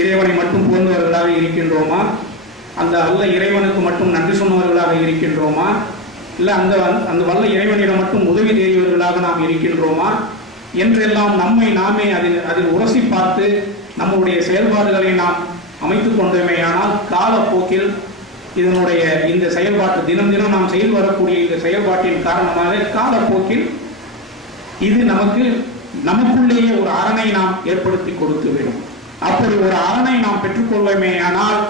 இறைவனை மட்டும் புகழ்ந்தவர்களாக இருக்கின்றோமா, அந்த அல்ல இறைவனுக்கு மட்டும் நன்றி சொன்னவர்களாக இருக்கின்றோமா, இல்லை அந்த வல்ல இறைவனிடம் மட்டும் உதவி தேடியவர்களாக நாம் இருக்கின்றோமா என்றெல்லாம் நம்மை நாமே அதில் உரசி பார்த்து நம்முடைய செயல்பாடுகளை நாம் அமைத்துக் கொண்டோமேயானால் காலப்போக்கில் இதனுடைய இந்த செயல்பாட்டு தினம் தினம் நாம் செய்து வரக்கூடிய இந்த செயல்பாட்டின் காரணமாக காலப்போக்கில் இது நமக்குள்ளேயே ஒரு அரணை நாம் ஏற்படுத்தி கொடுத்து விடும். அப்படி ஒரு அரணை நாம் பெற்றுக்கொள்வோமேயானால்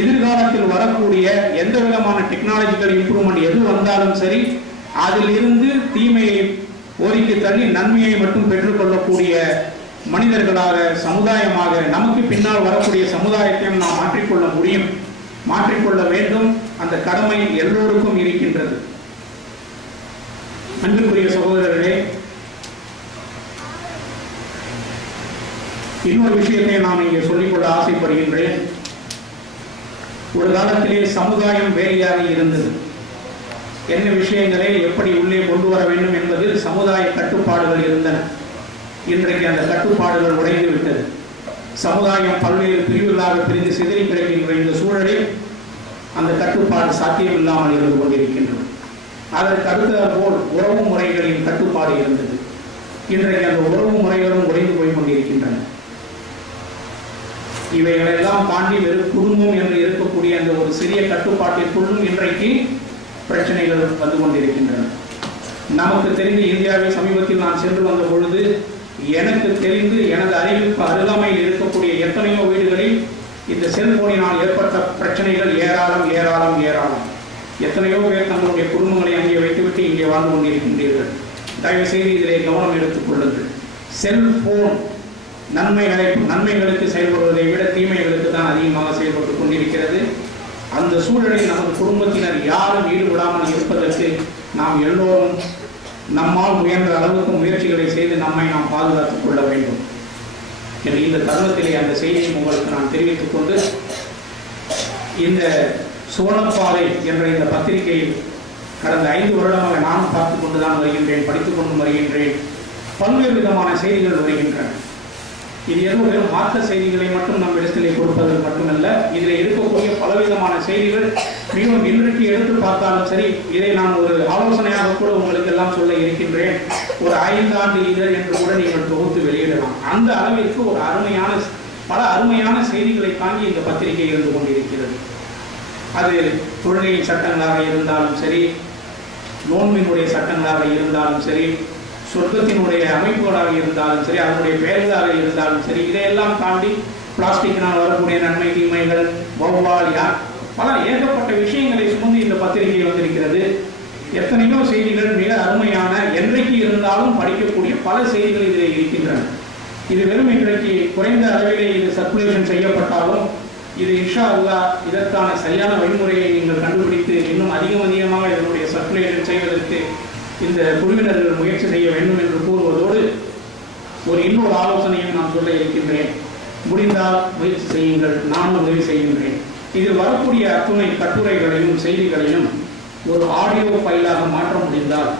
எதிர்காலத்தில் வரக்கூடிய எந்த விதமான டெக்னாலஜிக்கல் இம்ப்ரூவ்மெண்ட் எது வந்தாலும் சரி, அதில் இருந்து தீமையை ஓரிக்கு தள்ளி நன்மையை மட்டும் பெற்றுக்கொள்ளக்கூடிய மனிதர்களாக, சமுதாயமாக நமக்கு பின்னால் வரக்கூடிய சமுதாயத்தையும் நாம் மாற்றிக்கொள்ள முடியும், மாற்றிக்கொள்ள வேண்டும். அந்த கடமை எல்லோருக்கும் இருக்கின்றது. அன்புக்குரிய சகோதரர்களே, இன்னொரு விஷயத்தை நான் இங்கே சொல்லிக்கொள்ள ஆசைப்படுகின்றேன். ஒரு காலத்திலே சமுதாயம் வேலையாக இருந்தது. என்ன விஷயங்களை எப்படி உள்ளே கொண்டு வர வேண்டும் என்பதில் சமுதாய கட்டுப்பாடுகள் இருந்தன. இன்றைக்கு அந்த கட்டுப்பாடுகள் உடைந்து விட்டது. சமுதாயம் பல்வேறு பிரிவுகளாக பிரிந்து சிதறி கிடக்கின்ற இந்த சூழலில் அந்த கட்டுப்பாடு சாத்தியமில்லாமல் இருந்து கொண்டிருக்கின்றது. அதற்கு அடுத்த போல் உறவு முறைகளின் கட்டுப்பாடு இருந்தது. இன்றைக்கு அந்த உறவு முறைகளும் உடைந்து போய் கொண்டிருக்கின்றன. இவைகளெல்லாம் தாண்டி வெறும் குடும்பம் என்று இருக்கக்கூடிய அந்த ஒரு சிறிய கட்டுப்பாட்டிற்குள்ளும் இன்றைக்கு பிரச்சனைகள் வந்து கொண்டிருக்கின்றன. நமக்கு தெரிந்து இந்தியாவில் சமீபத்தில் நான் சென்று வந்த பொழுது எனக்கு தெரிந்து எனது அறிவிப்பு அருகாமையில் இருக்கக்கூடிய எத்தனையோ வீடுகளில் இந்த செல்போனினால் ஏற்பட்ட பிரச்சனைகள் ஏராளம் ஏராளம் ஏராளம். எத்தனையோ பேர் தங்களுடைய குடும்பங்களை அங்கே வைத்துவிட்டு இங்கே வாழ்ந்து கொண்டிருக்கின்றீர்கள். தயவு செய்து இதிலே கவனம் எடுத்துக் கொள்ளுங்கள். செல்போன் நன்மைகளுக்கு செயல்படுவதை விட தீமைகளுக்கு தான் அதிகமாக செயல்பட்டுக் கொண்டிருக்கிறது. அந்த சூழலில் நமது குடும்பத்தினர் யாரும் ஈடுபடாமல் இருப்பதற்கு நாம் எல்லோரும் நம்மால் முயன்ற அளவுக்கு முயற்சிகளை செய்து நம்மை நாம் பாதுகாத்துக் கொள்ள வேண்டும் என்று இந்த தருணத்திலே அந்த செய்தியை உங்களுக்கு நான் தெரிவித்துக் கொண்டு, இந்த சுவனப்பாதை என்ற இந்த பத்திரிகையில் கடந்த 5 வருடமாக நானும் பார்த்துக் கொண்டுதான் வருகின்றேன், படித்துக் கொண்டு வருகின்றேன். பல்வேறு விதமான செய்திகள் வருகின்றன. இது ஏதோ வெறும் மார்க்க செய்திகளை மட்டும் நம் இடத்திலே கொடுப்பது மட்டுமல்ல, இதில் இருக்கக்கூடிய பலவிதமான செய்திகள் மிகவும் இன்றைக்கு எடுத்து பார்த்தாலும் சரி, இதை நான் ஒரு ஆலோசனையாக கூட உங்களுக்கு எல்லாம் சொல்ல இருக்கின்றேன். ஒரு 5 ஆண்டு இதழ் என்று கூட நீங்கள் தொகுத்து வெளியிடலாம். அந்த அளவிற்கு ஒரு பல அருமையான செய்திகளை தாங்கி இந்த பத்திரிகை இருந்து கொண்டிருக்கிறது. அது தொழுகையின் சட்டங்களாக இருந்தாலும் சரி, நோன்பினுடைய சட்டங்களாக இருந்தாலும் சரி, சொர்க்கத்தினுடைய அமைப்புகளாக இருந்தாலும் சரி, அதனுடைய பெயர்களாக இருந்தாலும் சரி, இதையெல்லாம் தாண்டி பிளாஸ்டிக்கினால் வரக்கூடிய நன்மை தீமைகள், வௌவால், பல ஏகப்பட்ட விஷயங்களை சுமந்து இந்த பத்திரிகை வந்திருக்கிறது. எத்தனையோ செய்திகள் மிக அருமையான, என்றைக்கு இருந்தாலும் படிக்கக்கூடிய பல செய்திகள் இதில் இருக்கின்றன. இது வெறும் இன்றைக்கு குறைந்த அளவிலே இது சர்க்குலேஷன் செய்யப்பட்டாலும், இது இன்ஷா அல்லாஹ் இதற்கான சரியான வழிமுறையை நீங்கள் கண்டுபிடித்து இன்னும் அதிகமாக இதனுடைய சர்க்குலேஷன் செய்வதற்கு இந்த குழுவினர்கள் முயற்சி செய்ய வேண்டும் என்று கூறுவதோடு இன்னொரு ஆலோசனையும் நான் சொல்ல இருக்கின்றேன். முடிந்தால் முயற்சி செய்யுங்கள், நானும் உதவி செய்கின்றேன். இதில் வரக்கூடிய அத்துணை கட்டுரைகளையும் செய்திகளையும் ஒரு ஆடியோ ஃபைலாக மாற்ற முடிந்தால்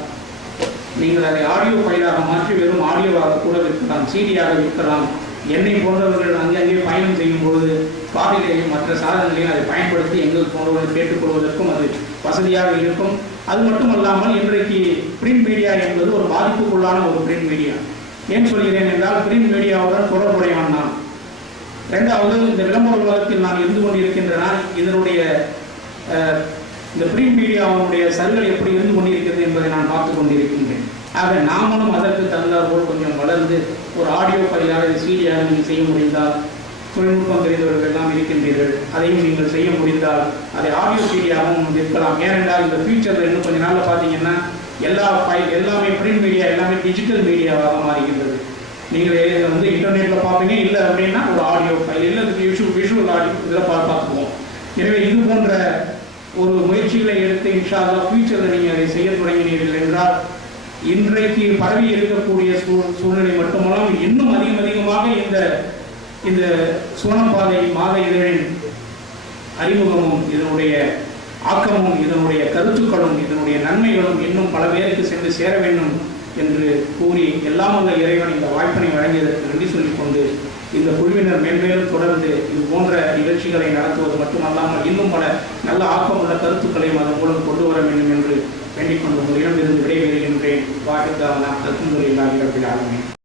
நீங்கள் அதை ஆடியோ ஃபைலாக மாற்றி வெறும் ஆடியோவாக கூட விற்கலாம், சீடியாக விற்கலாம். என்னை போன்றவர்கள் அங்கங்கே பயணம் செய்யும் பொழுது காரிலேயும் மற்ற சாதனங்களையும் அதை பயன்படுத்தி எங்கள் போன்றவர்கள் கேட்டுக்கொள்வதற்கும் அது வசதியாக இருக்கும். அது மட்டுமல்லாமல் இன்றைக்கு பிரிண்ட் மீடியா என்பது ஒரு பாதிப்புக்குள்ளான ஒரு பிரிண்ட் மீடியா. ஏன் சொல்கிறேன் என்றால், பிரிண்ட் மீடியாவுடன் தொடர்புடையவன் நான். இரண்டாவது, இந்த விளம்பர உலகத்தில் நான் இருந்து கொண்டிருக்கின்றன. இதனுடைய இந்த பிரிண்ட் மீடியாவுடைய சருகள் எப்படி இருந்து கொண்டிருக்கிறது என்பதை நான் பார்த்து கொண்டிருக்கின்றேன். ஆக நாமளும் அதற்கு தகுந்தாற்போல் கொஞ்சம் வளர்ந்து ஒரு ஆடியோ ஃபைலாக சீடியாக நீங்கள் செய்ய முடிந்தால், தொழில்நுட்பம் தெரிந்தவர்கள் எல்லாம் இருக்கின்றீர்கள், அதையும் நீங்கள் செய்ய முடிந்தால் அதை ஆடியோ சீடியாகவும் விற்கலாம். ஏனென்றால் இந்த ஃபியூச்சரில் இன்னும் கொஞ்சம் நாளில் பார்த்தீங்கன்னா எல்லாமே பிரிண்ட் மீடியா எல்லாமே டிஜிட்டல் மீடியாவாக மாறுகின்றது. நீங்கள் இன்டர்நெட்டில் பார்ப்பீங்க, இல்லை அப்படின்னா ஒரு ஆடியோ ஃபைல், இல்லை விஷுவல் ஆடியோ இதில் பார்த்துக்குவோம். எனவே இது போன்ற ஒரு முயற்சிகளை எடுத்து இன்ஷா அல்லாஹ் ஃபியூச்சரில் நீங்கள் அதை செய்ய தொடங்கினீர்கள் என்றால், இன்றைக்கு பரவி இருக்கக்கூடிய சூழ்நிலை மட்டுமல்லாமல் இன்னும் அதிகமாக இந்த சுவனப்பாதை மாத இதழின் அறிமுகமும் இதனுடைய ஆக்கமும் இதனுடைய கருத்துக்களும் இதனுடைய நன்மைகளும் இன்னும் பல பேருக்கு சென்று சேர வேண்டும் என்று கூறி, எல்லாம் உள்ள இறைவன் இந்த வாய்ப்பினை வழங்கியதற்கு நன்றி சொல்லிக்கொண்டு இந்த குழுவினர் மேன்மேலும் தொடர்ந்து இது போன்ற நிகழ்ச்சிகளை நடத்துவது மட்டுமல்லாமல் இன்னும் பல நல்ல ஆக்கமுள்ள கருத்துக்களையும் அதன் மூலம் கொண்டு வர வேண்டும் என்று வேண்டிக் கொண்டு உங்களிடமிருந்து விடைபெறுகின்றேன். வாஹித் அல்ஹம்துலில்லாஹி ரப்பில் ஆலமீன்.